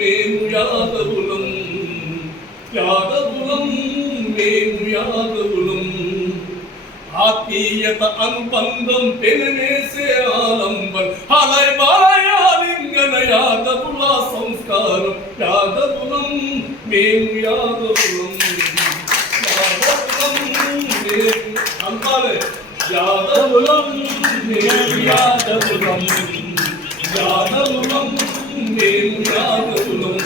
మేము యాదవులం యాదవులం మేము యాదవులం ఆత్మీయత అనుబంధం పెననేసే ఆలంబం హలై బాలయాలింగన యాదవుల సంస్కారం యాదవులం మేము యాదవులం యాదవులం మేము అంటారే యాదవులం మేము యాదవులం యాదవులం మేము యాదవులం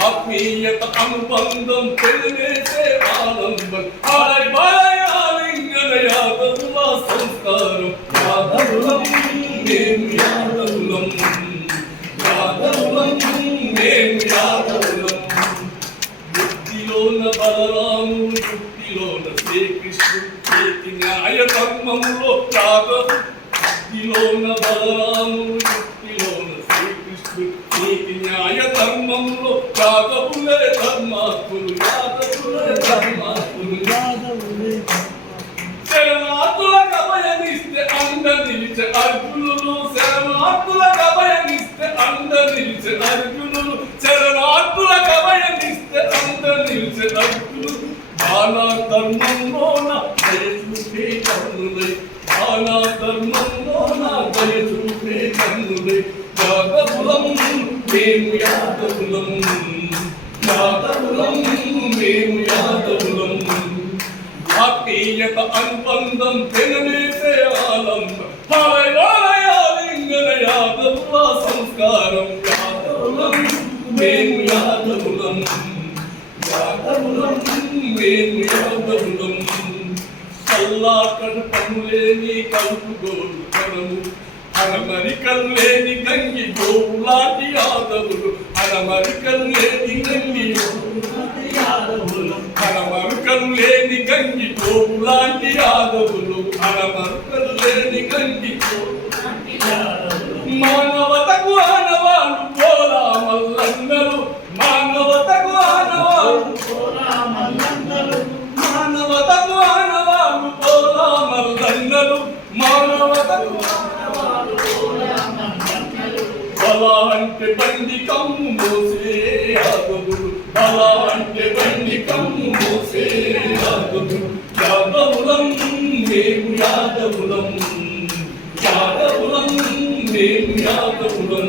ఆత్మీయత అనుబంధం పెననేసే ఆలంబం హలై బాలయాలింగన యాదవుల సంస్కారం యాదవులం మేము యాదవులం యాదవులం మేము యాదవులం బుద్ధిలోన బలరాముడు యుక్తిలోన శ్రీకృష్ణుడు చేతి న్యాయ ధర్మములో యాదవు బుద్ధిలోన బలరాముడు యుక్తిలోన శ్రీకృష్ణుడు నీతి న్యాయ ధర్మంలో యాదవులే ధర్మాత్ములు యాదవులే ధర్మాత్ములు శరణార్థులకు అభయమిస్తే అండ నిలిచే అర్జునులు శరణార్థులకు అభయమిస్తే అండ నిలిచే అర్జునులు శరణార్థులకు అభయమిస్తే అండ నిలిచే అర్జునులు బాలా ధర్మంలోన దయచూపే కన్నులై బాలా ధర్మంలోన దయచూపే కన్నులై యాదవులం మేము యాదవులం యాదవులం మేము యాదవులం ఆత్మీయత అనుబంధం పెననేసే ఆలంబం హలై బాలయాలింగన యాదవుల సంస్కారం యాదవులం మేము యాదవులం యాదవులం మేము యాదవులం కల్లాకడ పనులేని కలుపుగోలు కడము అరమరికలు లేని గంగి గోవులాంటి యాదవులు అరమరికలు లేని గంగి యాదవులు అరమరుకలు లేని గంగి గోవులాంటి యాదవులు అరమరుకలు లేని గంగి మానవతకు ఆనవాళ్ళు పోలా మల్లన్నలు మానవతకు ఆనవాళ్ళు పోలా మల్లన్నలు మానవతకు ఆనవాళ్ళు పోలా మల్లన్నలు మానవతకు బలా అంటే బండి కమ్ము మోసే యాదవులు బలా అంటే బండి కమ్ము మోసే యాదవులు యాదవులం మేము యాదవులం యాదవులం మేము యాదవులం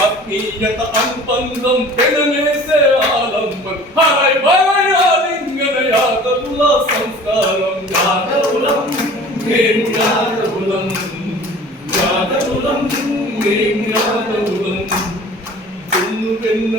ఆత్మీయత అనుబంధం పెననేసే ఆలంబం హలై బాలయాలింగన యాదవుల సంస్కారం యాదవులం మేము యాదవులం యాదవులం మేము యాదవులం దున్ను వెన్న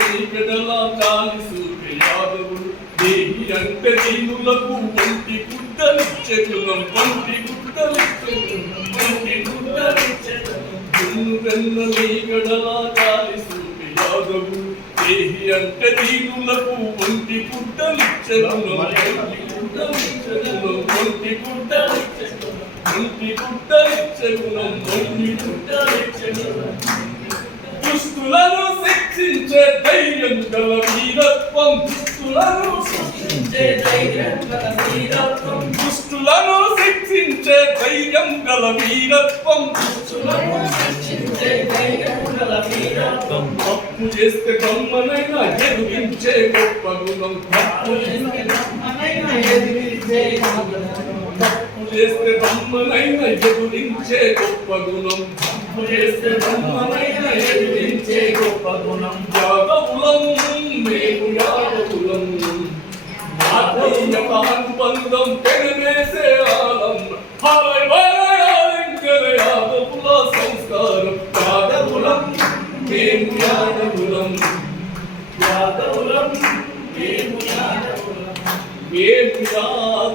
మీగడలా కాలి సూర్య యాదవులు దేవి అంటే దీనులకు ఒంటి గుడ్డలిచ్చెగులం ఒంటి గుడ్డలిచ్చెగులం ఒంటి గుడ్డలిచ్చెగులం దున్ను వెన్న మీగడలా కాలి సూర్య యాదవులు దేవి అంటే దీనులకు ఒంటి గుడ్డలిచ్చెగులం ఒంటి గుడ్డలిచ్చెగులం ఒంటి గుడ్డలిచ్చెగులం ఒంటి గుడ్డలిచ్చెగులం ఒంటి గుడ్డలిచ్చెగులం దుష్టులను శిక్షించే ధైర్యం గల వీరత్వం దుష్టులను శిక్షించే ధైర్యం గల వీరత్వం దుష్టులను శిక్షించే ధైర్యం గల వీరత్వం దుష్టులను శిక్షించే ధైర్యం గల వీరత్వం తప్పు చేస్తే గమ్మనైనా ఎదిరించే గొప్ప గుణం తప్పు చేస్తే గమ్మనైనా ఎదిరించే తప్పు చేస్తే గమ్మనైనా ఎదిరించే గొప్ప గుణం తప్పు చేస్తే గమ్మనైనా ఎదిరించే గొప్ప గుణం యాదవులం మేము యాదవులం ఆత్మీయత అనుబంధం పెననేసే ఆలంబం హలై బాలయాలింగన యాదవుల సంస్కారం యాదవులం మేము యాదవులం యాదవులం మేము యాదవులం మేము యాదవులం